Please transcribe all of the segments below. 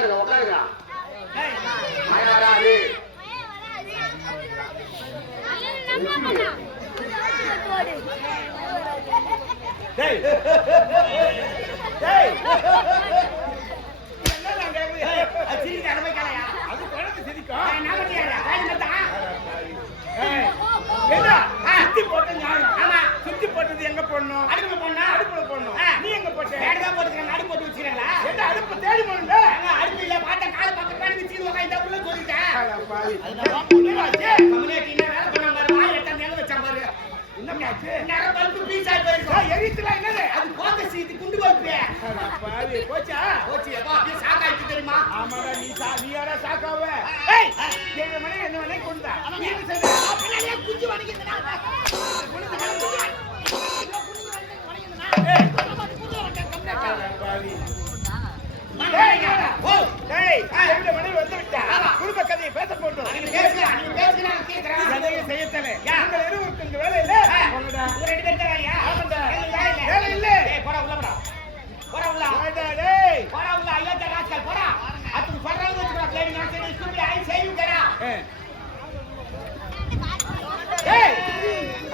உட்காருங்க உட்காருங்க. மயனாரா அது டேய் டேய் என்னடா கேக்குது அது சிரிக்கிற அனுபவி கேளையா அது குழந்தை சிரிக்கும் நான் பண்ணியாடா காய் மத்தான் ஏய், ஏண்டா சுத்தி போட்ட நியாயம் ஆமா சுத்தி போட்டது எங்க போடணும். அடுப்புல போடணும். அடுப்புல போடணும். நீ எங்க போட்ட? வேடதா போட்டுக்கிறேன். நடு போட்டு வச்சுக்கிறீங்களா ஏண்டா அடுப்பு தேடி நாங்க அடுப்பு இல்ல. பார்த்தா காலை பக்கம் பண்ணி வச்சு உட்காந்து உள்ள சொல்லிட்டேன் தெரியுமா? ஆமாடா நீ சா நீ யாரா சாக்காவ? ஏய் என்ன மணி கொண்டா குஞ்சு வணிக்கிறதுனா பாவி டேய் என்னடா ஓ டேய் ஏழு மணி வந்து விட்டா ஆமா. குடும்ப கதையை பேச போட்டோம் நீங்க இருவருக்கு வேலை இல்ல ரெண்டு பேர் வேலை இல்ல டேய் போடா உள்ள போடா போடா உள்ள போடா உள்ள போடா அதுக்கு சொல்றாங்க வச்சுக்கோ பிளேடி நான் சரி ஸ்கூல்ல ஐ சேவ் கரா ஏய், டேய்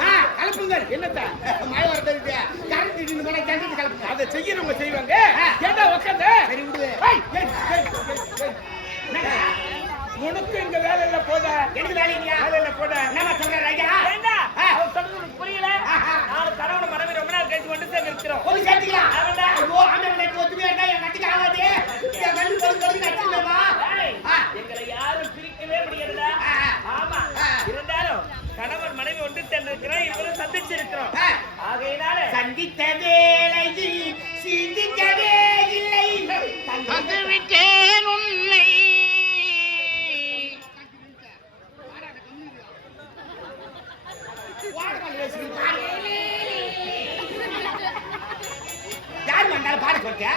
ஆ கலப்புங்க என்னத்த? மழை வரது கலப்புங்க அதை செய்யறவங்க செய்வாங்க. ஏண்டா உட்காந்து சரி விடு? உனக்கு இங்க போட எனக்கு வேலை இல்லையா வேலை இல்ல போட என்னமா சொல்ற? ஆ. அவர் சொல்றது உனக்கு புரியல? ஆஹா. நாலு கணவனை மனைவி ரொம்ப நாள் கழிச்சு சேர்ந்து இருக்கிறோம். சேர்த்துக்கலாம். ஐயோ எனக்கு ஒத்துமையா இருந்தா என் ஆகாது என். எங்களை யாரும் பிரிக்கவே முடியாதுடா. ஆமா. இருந்தாலும் கணவன் மனைவி ஒன்று சேர்ந்து இருக்கிறோம் இருவரும் சந்திச்சிருக்கிறோம். ஆகையினால சந்தித்த வேளையில் சிந்திக்கவே இல்லை. தந்து விட்டேன் உன்னை யார் வந்தாலும் பாட சொல்லிட்ட?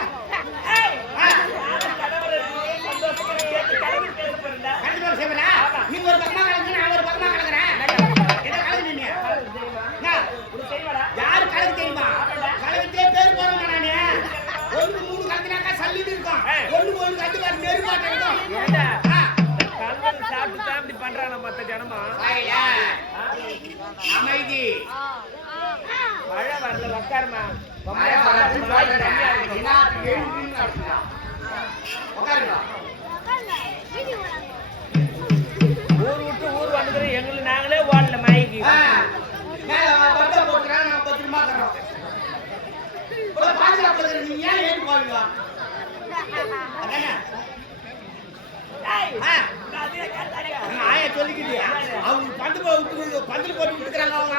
ஒண்ணு ஆ. சாப்பிட்டு அப்படி இப்படி மத்த ஜனமா அமைதி மழை வரல உட்காருமா மழை ஊர் விட்டு ஊர் வந்துக்கிறோம் எங்களை நாங்களே ஓடல மயக்கி போட்டுக்கிறேன், பத்திரமா இருக்கிறோம். நீங்க ஏன் ஏறி அதானே? அவங்க பந்து போ- விட்டு- போட்டு விட்டுக்கிறாங்க, அவங்க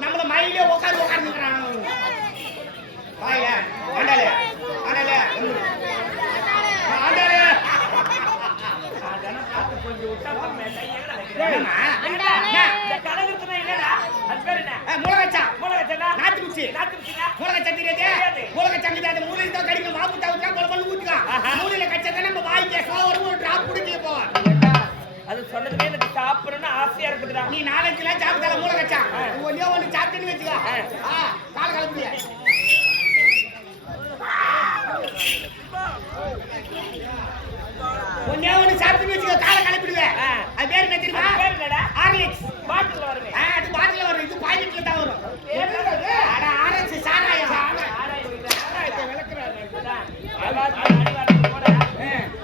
நம்மள மயிலே உட்கார்ந்து உட்கார்ந்துக்கிறாங்க வாயில, ஆண்டாளே, முளகச்சா, குச்சி. நாத்து குச்சினா? முளகச்சா தெரியாது? தெரியாது. முளகச்சா தெரியாது. அந்த மூலையில தான் கடிக்கும். வாப்பு தவிர்த்தா கொலை பண்ணி ஊத்திக்கலாம். ஆஹா. மூலையில கடிச்சா நம்ம வாய் பேசுவோம், ஒரு drop குடிக்க. ஏண்டா, அது சொன்னதுமே எனக்கு சாப்பிடணும்னு ஆசையா இருக்குதுடா நீ நாலஞ்சு எல்லாம் சாப்பிட்டால மூளகச்சா ஒன்னே ஒண்ணு சாப்பிட்டுன்னு வச்சுக்க கால் கலப்புறிய ஒன்னே ஒண்ணு சாப்பிட்டுன்னு வச்சுக்க காலை கலப்பிடுவேன் பேர் என்ன தெரியுமா பேர் என்னடா? ஹார்லிக்ஸ் பாட்டில் வருமே ஆ, அது பாட்டில வரும் இது பாக்கெட்ல தான் வரும் என்னது? அட ஆரஞ்சு சாராயம். ஆராய்ச்சி விளக்குறாரு.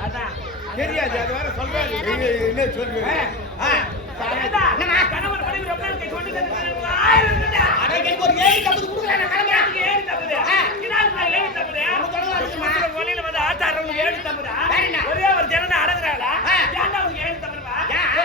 அதான். தெரியாது அது வேற சொல்றாரு என்ன சொல்றேன் ஆ. ஏண்டா, என்னம்மா? கணவன் மனைவி ரொம்ப நாள் கழிச்சு வந்து சேர்ந்து ஆயிரம் இருக்குடா. அட, எனக்கு ஒரு ஏழு கப்பு கொடுக்கல நான் கிளம்புறேன் அதுக்கு ஏழு தப்புது. ஆ. இதால் நான் ஏழு தப்புது. நம்ம தொலைவா இருக்குமா? ஒரு மொழியில வந்து ஆத்தாடுறவங்க ஏழு தப்புதா? வேற என்ன? ஒரே ஒரு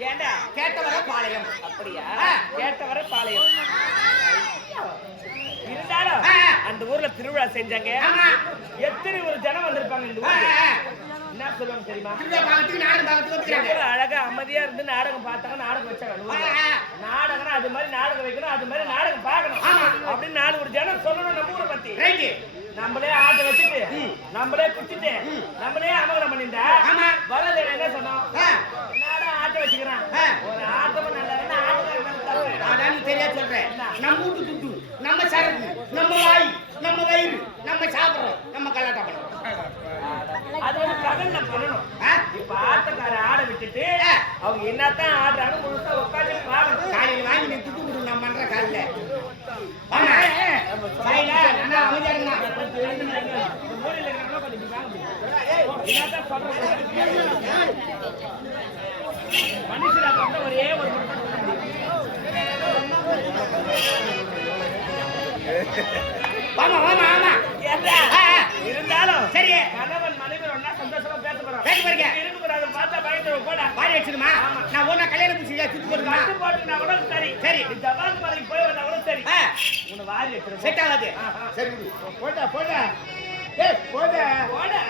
ஏண்டா? கேட்டவர பாளையம். அப்படியா. கேட்டவரை பாளையம். இருந்தாலும். அந்த ஊர்ல திருவிழா செஞ்சாங்க. எத்தனை ஒரு ஜனம் வந்திருப்பாங்க இந்த ஆ. என்ன சொல்லுவாங்க தெரியுமா? அழகா அமைதியா இருந்து நாடகம் பார்த்தாங்க நாடகம் வச்சாங்க அந்த ஊர்ல. ஆ, ஆ. நாடகம் அது மாதிரி நாடகம் வைக்கணும் அது மாதிரி நாடகம் பார்க்கணும். அப்படின்னு நாலு ஒரு ஜனம் சொல்லணும் நம்ம ஊரை பத்தி. நம்மளே ஆட்டை வச்சுட்டு. நம்மளே குச்சிட்டு ம். நம்மளே அமகலம் பண்ணிட்டா ஆமா. வரது என்ன சொன்னோம் ஆட்டை வச்சுக்கிறான். ஒரு ஆட்டமும் நல்லா தெரியா சொல்றேன் நம்ம வீட்டு துட்டு நம்ம சரக்கு நம்ம வாய் நம்ம வயிறு நம்ம சாப்பிடுறோம் நம்ம கலாட்டம் அது வந்து பிரகடன பண்ணணும் ஆ? இப்ப ஆட்டக்கார ஆட விட்டுட்டு. அவங்க என்னத்தான் ஆடுறாங்க முழுசா உட்காந்து பாக்கணும் காலையில் வாங்கி நீ துட்டு கொடு நான் பண்ற காலையில ஆமா காலையில நல்லா அமைதியா இருந்தா இந்த மூலையில இருக்கிறவங்க கொஞ்சம் இப்படி வாங்க முடியும். என்னத்தான் சொல்றது? மனுஷனா பிறந்தா ஒரே ஒரு மனுஷன் தான் முடியும். வாமா வாமா ஆமா. இருந்தாலும் சரி. கணவன் மனைவி ஒண்ணா சந்தோஷமா பேச போறோம். பேச போறீங்க. இருக்கக்கூடாது பார்த்தா பயந்து போடா. பாரி வச்சிருமா? நான் ஒன்னா கல்யாணம் பூசியா சுத்தி போடுமா கட்டு போட்டுனா கூட சரி. சரி. ஜவான் மலைக்கு போய் வந்தா கூட சரி. உன்னை வாரி செட் ஆகாது. சரி. போடா போடா. ஏய் போடா. போடா.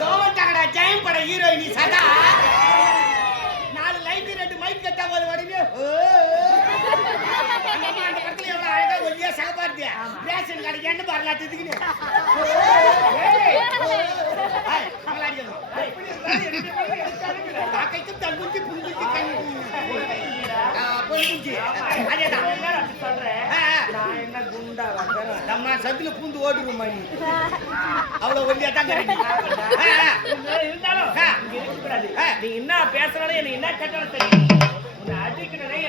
தோவட்டாங்கடா ஜெயம் பட. ஹீரோயினி சதா. நாலு லைட் ரெண்டு மைக் கட்டா போது வடிவே அந்த அம்மா அந்த படத்துல எவ்வளவு அழகா ஒல்லியா சகப்பாத்தியா ரேஷன் கடைக்கு என்ன வரலாற்றுக்குன்னு காக்கைக்கும் தங்குச்சி புங்குச்சி பொங்குச்சி. அதேதான். என்ன அப்படி சொல்ற ஆ, ஆ. நான் என்ன குண்டா நம்ம சந்தில பூந்து ஓடுறோம் நீ? அவ்வளவு ஒல்லியா தான் கிடைக்கும் இருந்தாலும். நீ என்ன பேசுறாலும் என்ன கேட்டாலும் தெரியும்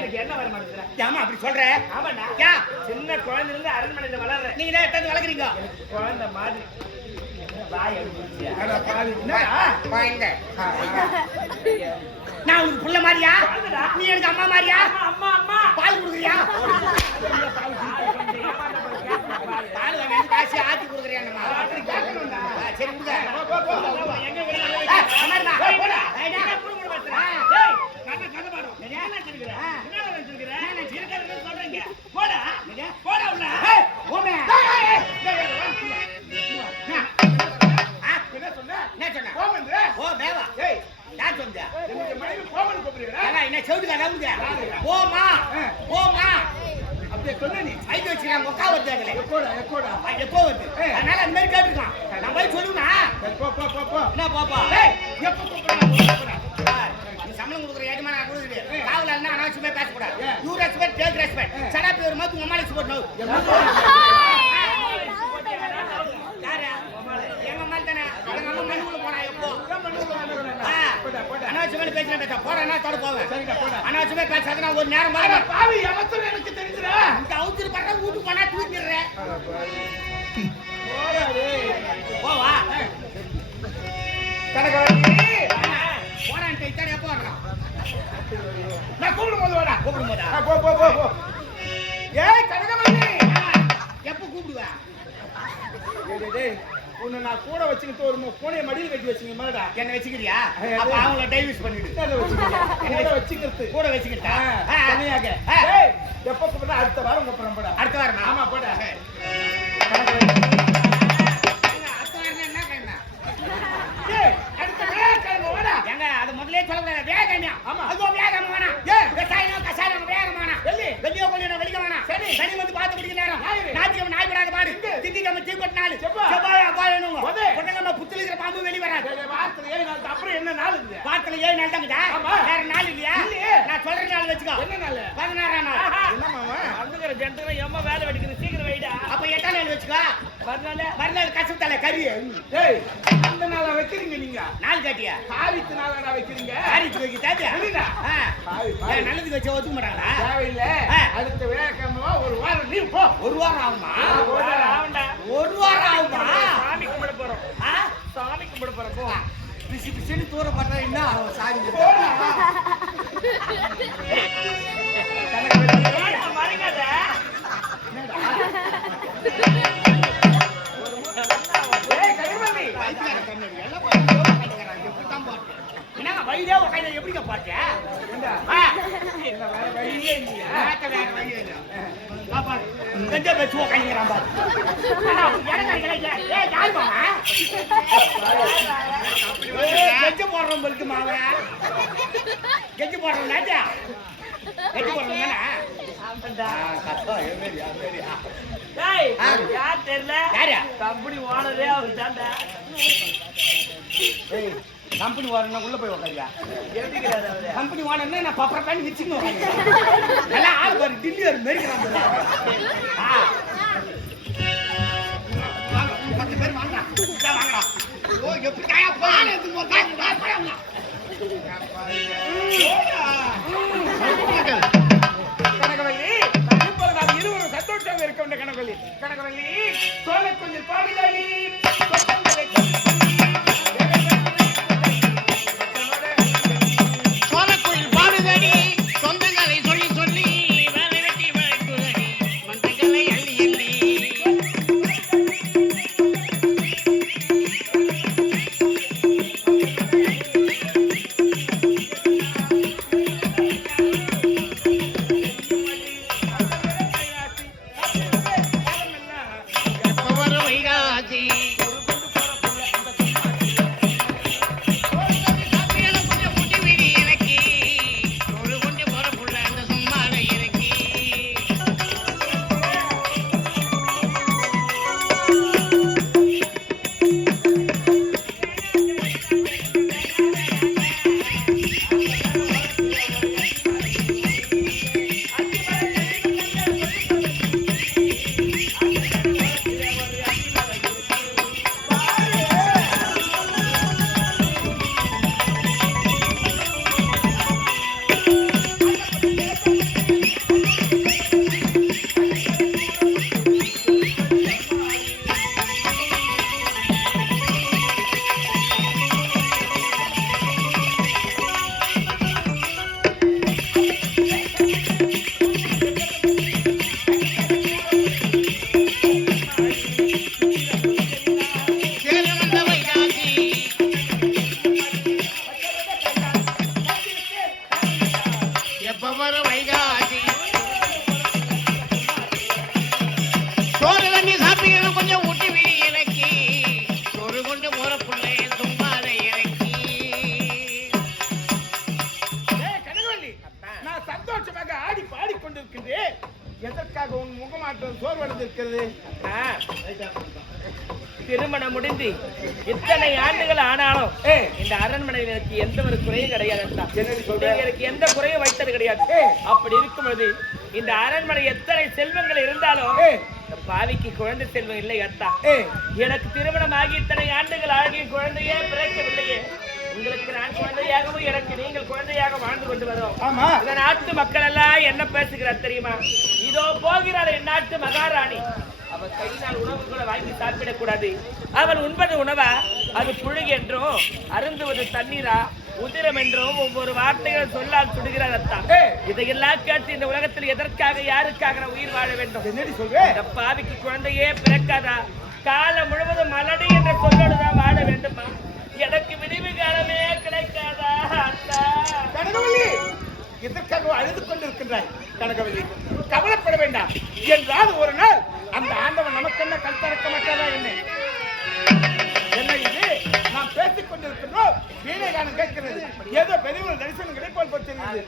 எனக்கு என்ன வர மாட்டேங்குது ஏமா அப்படி சொல்ற? ஆமாடா யா. சின்ன குழந்தைல இருந்து அரண்மனையில வளர்றேன் நீங்க தான் வளர்க்குறீங்க. குழந்தை மாதிரி. நான் உனக்கு புள்ள மாதிரியா? குழந்தைடா. நீ எனக்கு அம்மா மாதிரியா? அம்மா அம்மா பால் கொடுக்குறியா? பால் காசு ஆத்தி கொடுக்குறியா சரி கொடுங்க. போ போ போ போ என்ன பாப்பா? ஏய் எப்ப கூப்பிடுறா ஆ, நீ சம்பளம் கொடுக்குற எஜமான நான் கொடுக்குது. காவலா இருந்தா அனாவசியமா பேசக்கூடாது. ஏன்? You respect, take respect. சடாப்பி ஒரு மாதிரி உங்க அம்மாளுக்கு support no. யாரு? எங்க தானே. எங்க அம்மா மண்ணுக்குள்ள போனா எப்போ? அனாவசியமா பேசுறேன் பேச. தொட போவேன். அனாவசியமா பேசாத நான் ஒரு நேரம். பாவி அவசரம் எனக்கு தெரிஞ்சுடா இந்த அவுத்துட்டு பண்ற வீட்டுக்கு போனா தூக்கிடுறேன். உன்னை நான் கூட வச்சுக்கிட்டு ஒரு பூனையை மடியில் கட்டி வச்சுங்க மாதிரிடா என்னை வச்சுக்கிறியா? அப்ப. அவங்கள டைவர்ஸ் பண்ணிடு. என்ன வச்சுக்கிறது. கூட வச்சுக்கிட்டா? எப்ப கூப்பிடுறா? அடுத்த வாரம் கூப்பிடுறேன் போடா. அடுத்த வாரமா? நாள் பதினாறாம் நாள். என்ன மாமா வந்துக்கிற எம்மா வேலை வெடிக்குது சீக்கிரம் வைடா. அப்ப எட்டாம் நாள் வச்சுக்கோ. மறுநாள்? மறுநாள் கசப்பு தலை கறி. அந்த நாளா வைக்கிறீங்க நீங்க? நாள் காட்டியா? காவித்து நாளாடா வைக்கிறீங்க? காரிக்கு வைக்க. ஏன் நல்லதுக்கு வச்சா ஒத்துக்க மாட்டாங்களா? தேவையில்லை. அடுத்த வியாழக்கிழமை ஒரு வாரம் லீவ் போ. ஒரு வாரம் ஆகுமா? போடா. ஆவண்டா ஒரு வாரம் ஆகுமா? சாமி கும்பிட போறோம்? சாமி கும்பிட போறோம். பிசு பிசுன்னு தூரம் பண்றா என்ன சாமி கெஞ்சு போடுறோம் போலுக்கு மாமா. கெஞ்சு போடுறோம் லாஜா. கெஞ்சு போடுறோம் தானே? யார் தெரியல? கம்பெனி ஓனரே அவர் தாண்டா கம்பெனி ஓரம்னா உள்ள போய் உட்காரியா கம்பெனி ஓனர்னா நான் பப்பர பேண்ட் வச்சுன்னு உட்காந்து நல்லா ஆள் பாரு டில்லி ஒரு மெரிக்கிறான் ஏய். இந்த அரண்மனையில் எனக்கு எந்த ஒரு குறையும் கிடையாது எனக்கு எந்த குறையும் வைத்தது கிடையாது. அப்படி இருக்கும் பொழுது இந்த அரண்மனை எத்தனை செல்வங்கள் இருந்தாலும் பாவிக்கு குழந்தை செல்வம் இல்லை அத்தா. எனக்கு திருமணம் ஆகி இத்தனை ஆண்டுகள் ஆகிய குழந்தையே பிறக்கவில்லையே. உங்களுக்கு நான் குழந்தையாகவும் எனக்கு நீங்கள் குழந்தையாக வாழ்ந்து கொண்டு வரோம். ஆமா. இந்த நாட்டு மக்கள் எல்லாம் என்ன பேசுகிறார் தெரியுமா? இதோ போகிறாள் என் நாட்டு மகாராணி. அவள் கையினால் உணவு கூட வாங்கி சாப்பிடக் கூடாது அவள் உண்பது உணவா? அது புழுகு என்றும் அருந்துவது தண்ணீரா? உதிரம் என்றும் ஒவ்வொரு வார்த்தைகள் சொல்லால் சுடுகிறார் அத்தான். இதையெல்லாம் கேட்டு இந்த உலகத்தில் எதற்காக யாருக்காக உயிர் வாழ வேண்டும்? இந்த பாவிக்கு குழந்தையே பிறக்காதா? காலம் முழுவதும் மலடி என்ற சொல்லோடு தான் வாழ வேண்டுமா? எனக்கு விடிவு காலமே கிடைக்காதா கனகவல்லி! இதற்காக அழுது கொண்டிருக்கின்றாய் கனகவல்லி? கவலைப்பட வேண்டாம். என்றால் ஒரு நாள் அந்த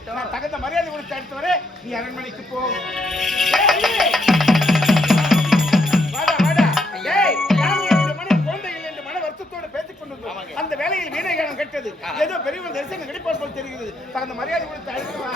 நான் தகுந்த மரியாதை கொடுத்து அடுத்து வரை நீ அரண்மனைக்கு போ. அந்த வேலையில் வீணகானம் கேட்டது. ஏதோ பெரியவர் தரிசனம் கிடைப்பால் போல் தெரிகிறது. தகுந்த மரியாதை கொடுத்து அடுத்து வா